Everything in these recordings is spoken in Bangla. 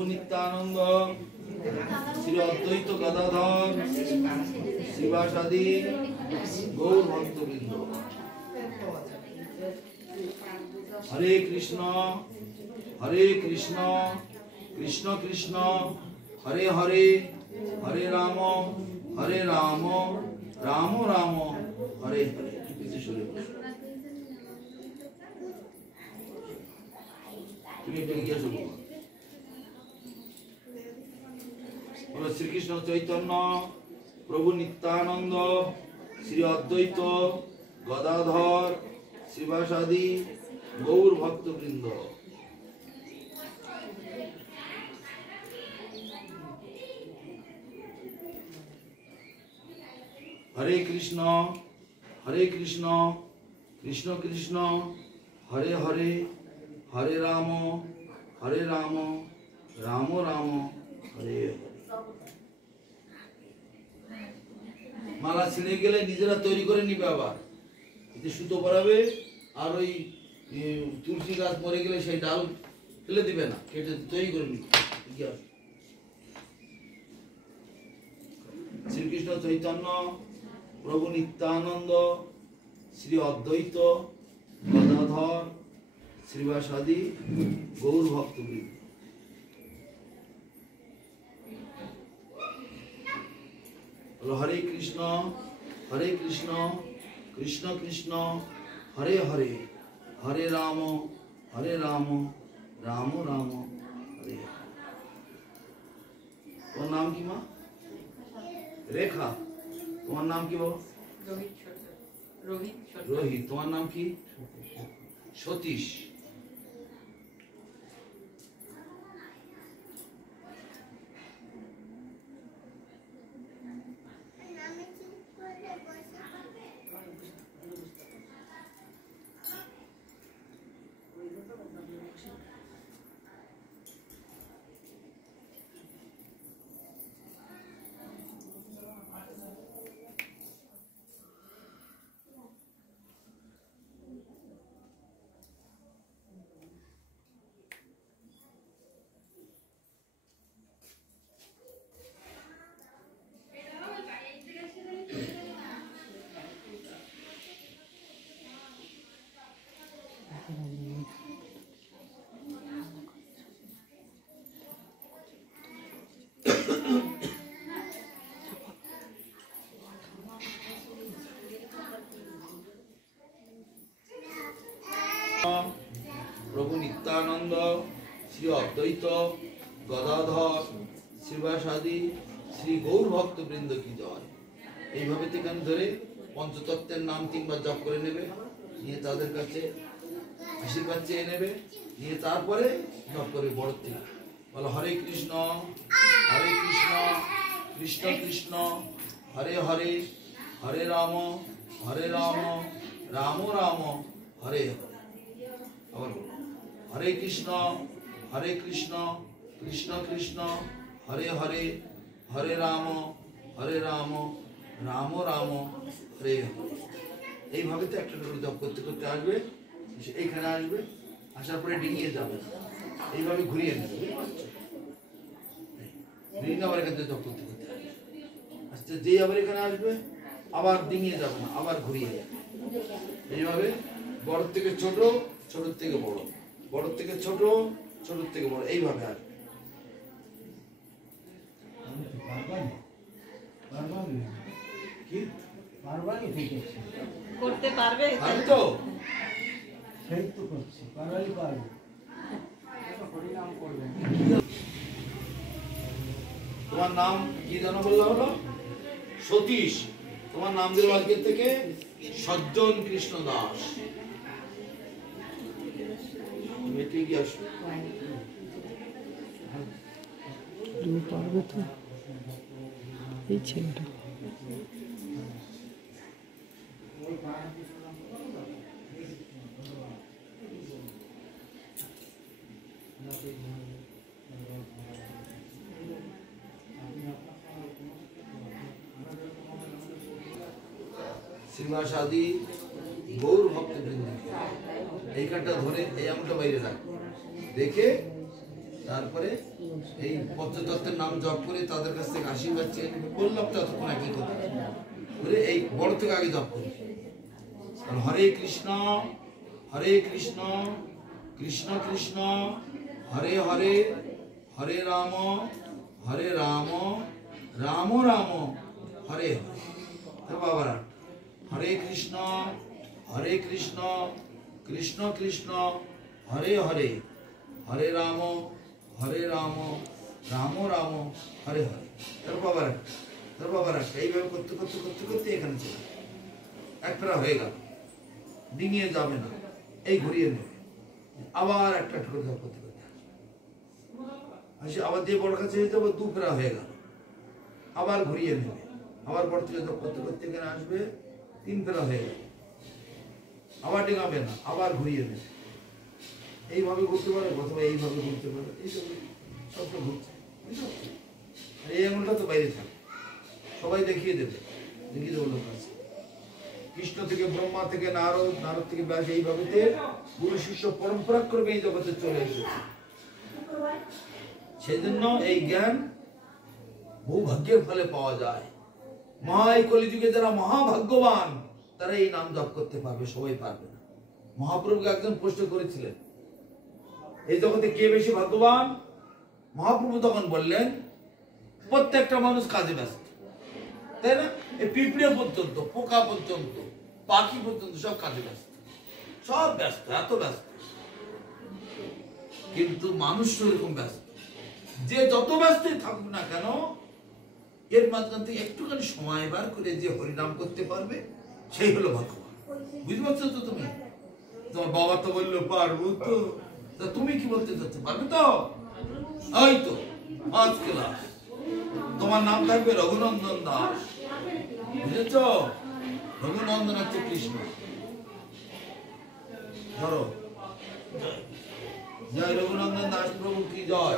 नित्यानंद श्री अद्वैत गदाधर शिवासादि गौर भक्तवृंद। हरे कृष्ण कृष्ण कृष्ण हरे हरे, हरे राम राम राम हरे हरे। श्री कृष्ण चैतन्य प्रभु नित्यानंद श्री अद्वैत गदाधर शिवासादि गौर भक्तवृंद। हरे कृष्ण कृष्ण कृष्ण हरे हरे, हरे राम राम राम हरे हरे। माला ছিঁড়ে গেলে নিজেরা তৈরি করে নিবে, আবার এতে সুতো পরাবে, আর ওই তুলসী গাছ মরে গেলে সেই ডাল ফেলে দিবে না, কেটে তৈরি করে নিবে। শ্রীকৃষ্ণ চৈতন্য প্রভু নিত্যানন্দ শ্রী অদ্বৈত গদাধর শ্রীবাসাদি গৌর ভক্তবৃন্দ। हरे कृष्ण कृष्ण कृष्ण हरे हरे, हरे राम राम राम हरे हरे। তোমার নাম কি মা? রেখা। তোমার নাম কি বাবা? রোহিত। তোমার নাম কি? সতীশ। प्रभु नित्यानंद श्री अद्वैत गदाधर शिवासादि श्री गौर भक्तवृंद की जय। এইভাবে থেকে ধরে পঞ্চতত্ত্বের নাম তিনবার জপ করে নেবে, নিয়ে তাদের কাছে আশীর্বাদ চেয়ে নেবে, নিয়ে তারপরে জপ করে বড় থেকে বলো হরে কৃষ্ণ কৃষ্ণ কৃষ্ণ হরে হরে, হরে রাম রাম রাম हरे और हरे कृष्ण कृष्ण कृष्ण हरे हरे, हरे राम राम राम हरे हरे। এইভাবে তো একটা করে জপ করতে করতে আসবে, এইখানে আসবে, আসার পরে ডিঙিয়ে যাবে, এইভাবে ঘুরিয়ে নেবে, ঘুরিয়ে আবার এখান থেকে জপ করতে করতে আস্তে যেই আবার এখানে আসবে আবার ডিঙিয়ে যাবে না, আবার ঘুরিয়ে যাবে। এইভাবে বড় থেকে ছোট, ছোট থেকে বড়, বড় থেকে ছোট, ছোট থেকে বড়, এইভাবে আসবে। করতে পারবে তো সেই তো করছি, পারবে পারবে। তোমার নাম কি জানো বললা হলো? সতীশ। তোমার নাম দিল আজকের থেকে সজ্জন কৃষ্ণ দাস। ঠিক আছে, পারবে তো এই ছেলেটা। শ্রীবাসাদি গৌর ভক্তবৃন্দ এইখানটা ধরে এই আঙুলটা বাইরে রাখ, দেখে তারপরে এই পঞ্চতত্ত্বের নাম জপ করে তাদের কাছ থেকে আশীর্বাদ চেয়ে নেবে। বললাম তো এতক্ষণ একই কথা, বলে এই বড় থেকে আগে জপ করবে। হরে কৃষ্ণ কৃষ্ণ কৃষ্ণ হরে হরে, হরে রাম রাম রাম হরে হরে। বাবারা হরে কৃষ্ণ কৃষ্ণ কৃষ্ণ হরে হরে, হরে রাম রাম রাম হরে হরে। তার বাবারা এইভাবে করতে করতে করতে করতে এখানে চলে এক ফেরা হয়ে গেল। ডিঙিয়ে যাবে না, এই ঘুরিয়ে নেবে, আবার একটা করে জপ করতে করতে আসে, আবার যে বড় কাছে যেতে হবে, দু ফেরা হয়ে গেল, আবার ঘুরিয়ে নেবে, আবার বড় থেকে জপ করতে করতে এখানে আসবে, তিন ফেরা হয়ে গেল, আবার ডিঙাবে না, আবার ঘুরিয়ে নেবে। এইভাবে ঘুরতে পারে, অথবা এইভাবে ঘুরতে পারে, এইসব সবটা ঘুরছে। আর এই আঙুলটা তো বাইরে থাকে, সবাই দেখিয়ে দেবে লোক আছে। কৃষ্ণ থেকে ব্রহ্মা থেকে নারদ, নারদ থেকে ব্যাস, এইভাবে গুরু শিষ্য পরম্পরা করবে এই জগতে চলে এসেছে। সেই জন্য এই জ্ঞান বহু ভাগ্যের ফলে পাওয়া যায়। মহা কলিযুগে যারা মহাভাগ্যবান তারা এই নাম জপ করতে পারবে, সবাই পারবে না। মহাপ্রভুকে একজন প্রশ্ন করেছিলেন, এই জগতে কে বেশি ভাগ্যবান? মহাপ্রভু তখন বললেন, প্রত্যেকটা মানুষ কাজে ব্যস্ত, তাই না? এই পিঁপড়ে পর্যন্ত, পোকা পর্যন্ত, পাখি পর্যন্ত সব কাজে ব্যস্ত, সব ব্যস্ত, এত ব্যস্ত। কিন্তু মানুষ এরকম ব্যস্ত, যে যত ব্যস্তই থাকুক না কেন, এর মাঝখান থেকে একটুখানি সময় বার করে যে হরিনাম করতে পারবে, সেই হলো ভগবান। বুঝতে পারছো তো তুমি? তোমার বাবা তো বললো পারবো তো, তা তুমি কি বলতে চাচ্ছ, পারবে তো? ওই তো 5 ক্লাস, তোমার নাম থাকবে রঘুনন্দন দাস, বুঝেছ? রঘুনন্দন হচ্ছে কৃষ্ণ। ধরো, জয় রঘুনন্দন দাস প্রভু কি জয়।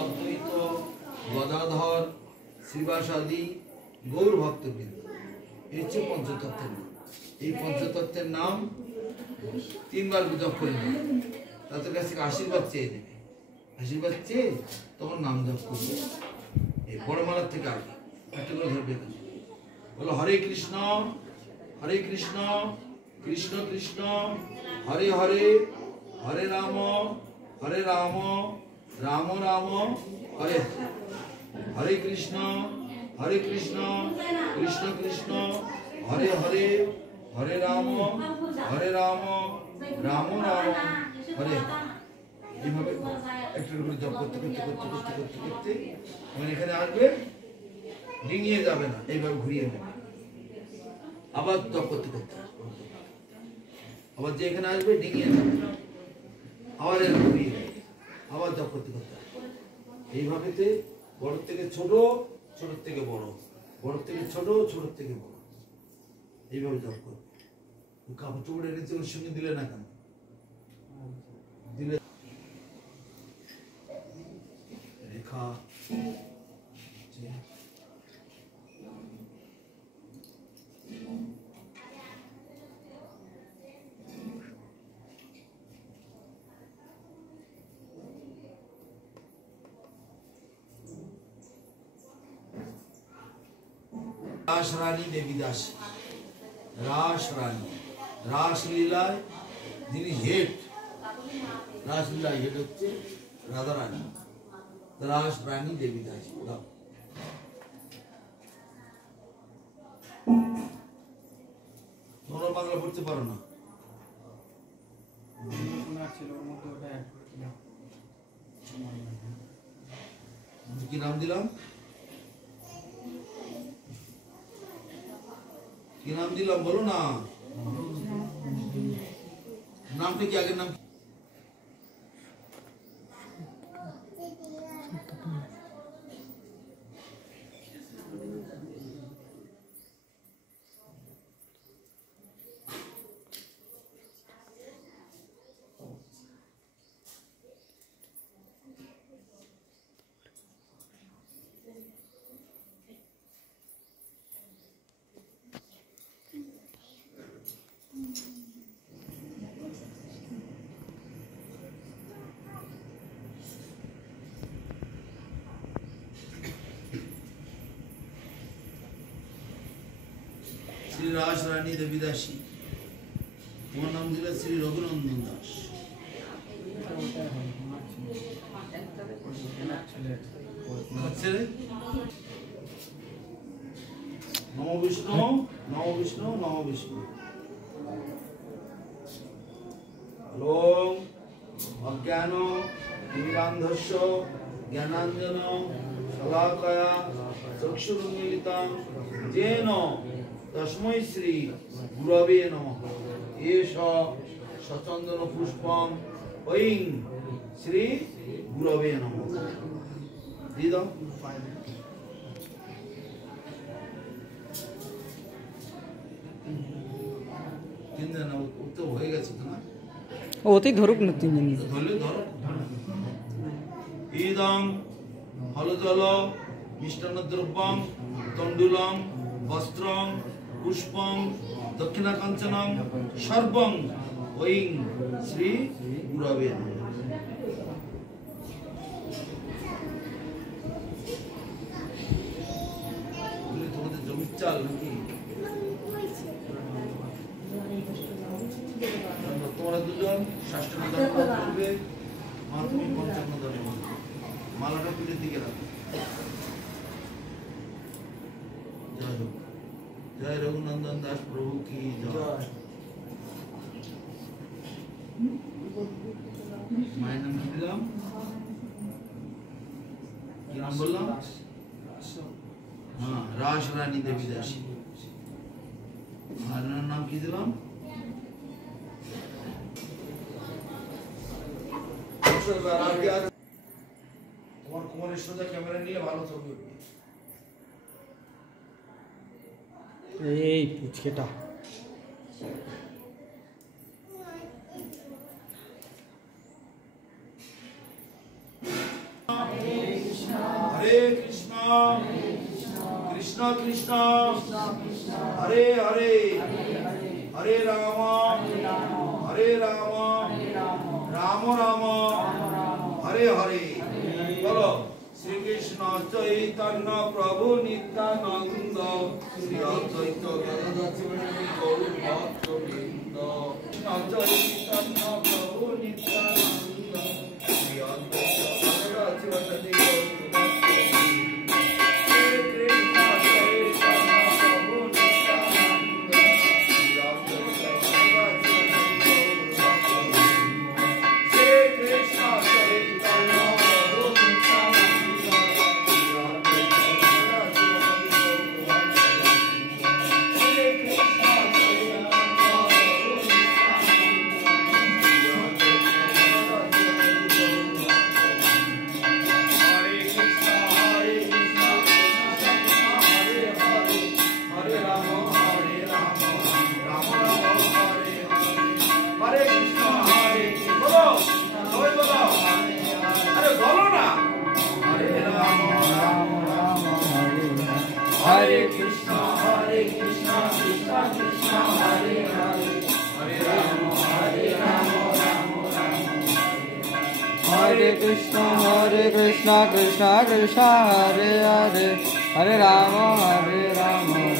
অদ্বৈত, গদাধর, শ্রীবাসাদি গৌর ভক্তবৃন্দ, এই হচ্ছে পঞ্চতত্ত্বের নাম। এই পঞ্চতত্ত্বের নাম 3 বার জপ করে নেবে, তাদের কাছ থেকে আশীর্বাদ চেয়ে নেবে। আশীর্বাদ চেয়ে তখন নাম জপ করবে। এই বড়মালার থেকে আগে একটা করে ধরবে, বলো হরে কৃষ্ণ কৃষ্ণ কৃষ্ণ হরে হরে, হরে রাম রাম রাম হরে হরে। হরে কৃষ্ণ কৃষ্ণ কৃষ্ণ হরে হরে, হরে রাম রাম রাম হরে। এইভাবে একটু করে জপ করতে করতে করতে করতে করতে করতে মানে এখানে আসবে, ডিঙিয়ে যাবে না, এইভাবে ঘুরিয়ে নেবে, আবার জপ করতে করতে আবার যে এখানে আসবে, ডিঙিয়ে যাবে, আবার এর ঘুরিয়ে নেবে, আবার জপ করতে করতে। এইভাবে বড় থেকে ছোট, ছোট থেকে বড়, বড় থেকে ছোট, ছোট থেকে বড়, এইভাবে জপ করবে। কাপড় চোপড় এনেছে, ওর সঙ্গে দিলে না কেন? দিলে রেখা রাস রানী দেবী দাসী, রাস রানী, রাসলীলায় যিনি হেড, রাসলীলায় হেড হচ্ছে রাধা রানী, রাস রানী দেবী দাসী। তোমরা বাংলা পড়তে পারো না? কি নাম দিলাম? কি নাম দিলাম বলো না? নামটা কি আগের নাম? শ্রী রাস রানী দেবী দাসী। তোমার নাম দিল শ্রী রঘুনন্দন দাস। ছেলে নম বিষ্ণু নম বিষ্ণু নম বিষ্ণু। ওম অজ্ঞান তিমিরান্ধস্য জ্ঞানাঞ্জন শলাকয়া চক্ষুরুন্মিলিতং येन तस्मै श्री गुरवे नमः। एष सचन्दन पुष्पं ऐं श्री गुरवे नमः। दिदा তিনজন উত্তর হয়ে গেছে তো না? ওতেই ধরুক না তিনজন। ধরলে ধরো। ইদং হলজল মিষ্টান্নদ্রব্যং তণ্ডুলং বস্ত্রং পুষ্পং দক্ষিণা কাঞ্চনং সর্বং ঐং শ্রী গুরবে নমঃ। তোমাদের জমির চাল নাকি? তোমরা দুজন ষষ্ঠম দান করবে, মা তুমি পঞ্চম দান করবে। মালাটা পিঠের দিকে রাখো। জয় হোক। জয় রঘুনন্দন দাস প্রভু কি জয়। মায়ের নাম কি দিলাম? কি নাম বললাম? হ্যাঁ, রাস রানী দেবী দাসী। আর নাম কি দিলাম? তোমার কোমরের সোজা ক্যামেরা নিলে ভালো ছবি উঠবে। এই পুচকেটা हरे कृष्णा कृष्णा कृष्णा हरे हरे हरे राम राम राम हरे हरे। बोलो श्री कृष्ण चैतन्य प्रभु नित्यानंद श्री अद्वैत गदाधर शिवासादि गौर भक्तवृंद। कृष्ण चैतन्य प्रभु नित्यानंद श्री अद्वैत गदाधर शिवासादि गौर भक्तवृंद। श्री कृष्ण चैतन्य प्रभु नित्यानंद श्री अद्वैत गदाधर शिवासादि गौर भक्तवृंद। Shri Krishna Chaitanya Hare Krishna, Krishna Krishna, Hare Hare, Hare Rama, Rama Hare Krishna, Krishna Krishna, Hare Hare, Hare Rama,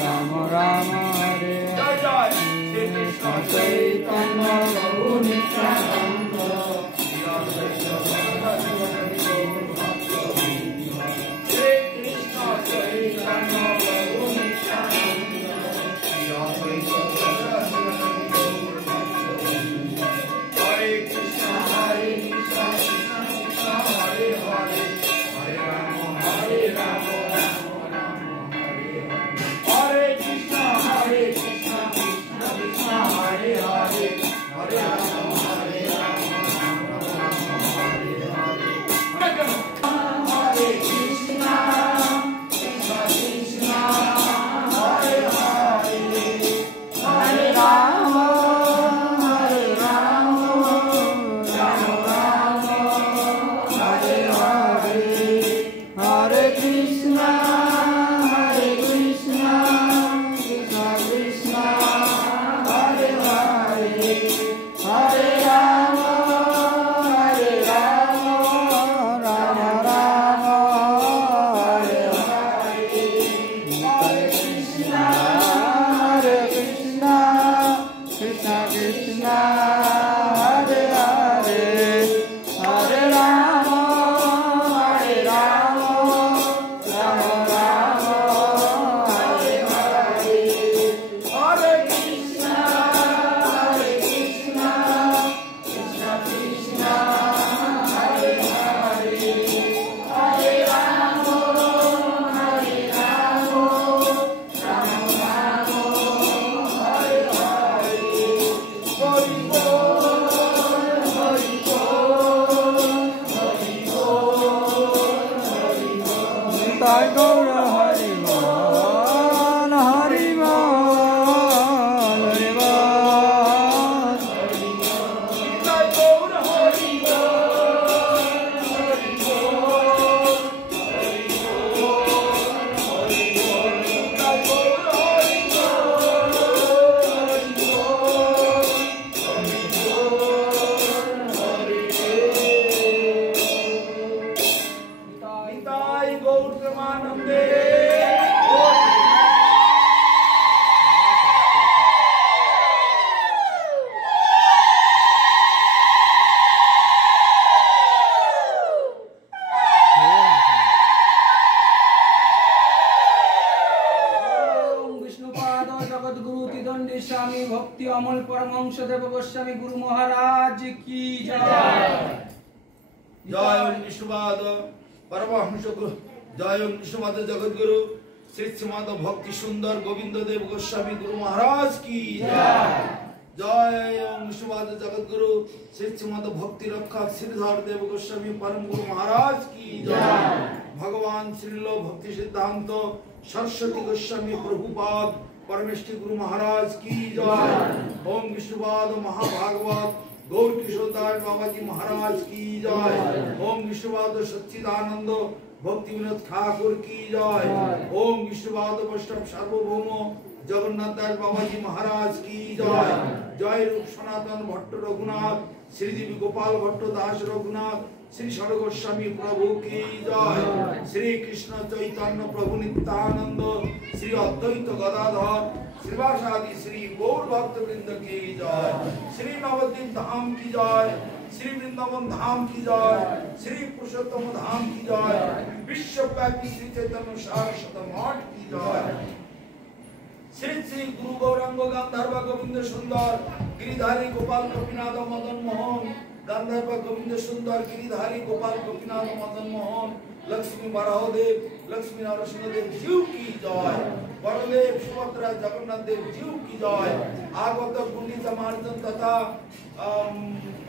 Rama Rama, Hare Jai Jai, Shri Krishna Chaitanya Prabhu Nityananda, Shri Advaita Gadadhar Shivasaदि Gaur Bhakta-vrinda. Shri Krishna Chaitanya Prabhu Nityananda, Shri Advaita Gadadhar Shivasaदि Gaur Bhakta-vrinda. Hare Krishna, Krishna Krishna, Hare Hare, Hare Rama, Rama Hare Hare. Hare Krishna, Krishna Krishna, Hare Hare, Hare Rama, Rama दंडी स्वामी भक्ति अमल परमहंस देव गोस्वामी गुरु महाराज की जय। जय ओम विष्णुपाद परमहंस गुरु, जय ओम विष्णुपाद जगत गुरु श्री श्रीमद भक्ति सुंदर गोविंद देव गोस्वामी गुरु महाराज की जय। जय ओम विष्णुपाद जगत गुरु श्री श्रीमद भक्ति रक्षक श्रीधर देव गोस्वामी परम गुरु महाराज की जय। भगवान श्रीलो भक्ति सिद्धांत सरस्वती गोस्वामी प्रभुपाद परमेष्ठी गुरु महाराज की जय। ओम विष्णुपाद महाभागवत गौर किशोरदास बाबा जी महाराज की जय। ओम विष्णुपाद सच्चिदानंद भक्ति विनोद ठाकुर की जय। ओम विष्णुपाद वैष्णव सार्वभौम जगन्नाथ दास बाबा जी महाराज की जय। जय रूप सनातन भट्ट रघुनाथ श्रीदेवी गोपाल भट्ट दास रघुनाथ श्री षड गोस्वामी प्रभु की जय। श्री कृष्ण चैतन्य प्रभु नित्यानंद श्री अद्वैत गदाधर श्रीवासादि श्री गौर भक्त वृंद की जय। श्री नवद्वीप धाम की जय, श्री वृंदावन धाम की जय, श्री पुरुषोत्तम धाम की जय, विश्वव्यापी श्री चैतन्य सारस्वत मठ की जय। श्री श्री गुरु गौरांग गांधर्व गोविंद सुंदर गिरिधारी गोपाल गोपीनाथ मदन मोहन गांधर्व गोविंद सुंदर गिरिधारी गोपाल गोपीनाथ मदन मोहन लक्ष्मी बराहदेव लक्ष्मी नरसिंह देव जीव की जय। बलदेव सुभद्रा जगन्नाथ देव जीव की जय। आगत गुंडीचा मार्जन तथा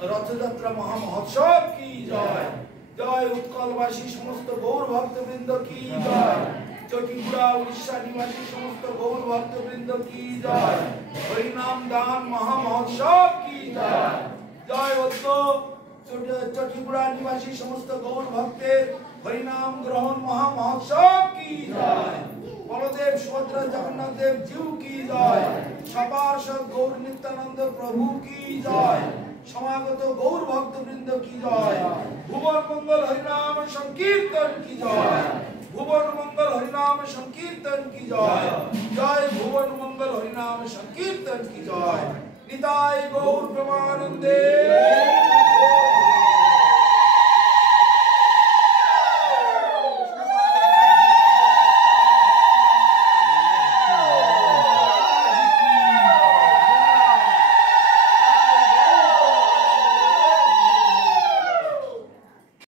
रथ यात्रा महामहोत्सव की जय। जय उत्कलवासी समस्त गौर भक्त वृंद की जय। चौकीपुरा उड़ीसा निवासी समस्त गौर भक्त वृंद की जय। हरिनाम दान महामहोत्सव की जय। जय चौकीपुरा निवासी समस्त गौर भक्तेर हरिनाम ग्रहण महामहोत्सव की जय। बलदेव सुभद्रा जगन्नाथ देव जीव की जय। सपार्षद गौर नित्यानंद प्रभु की जय। समागत गौर भक्त वृंद की जय। भुवन मंगल हरिनाम संकीर्तन की जय। भुवन मंगल हरिनाम संकीर्तन की जय। जय भुवन मंगल हरिनाम संकीर्तन की जय। निताय गौर प्रेमानंदे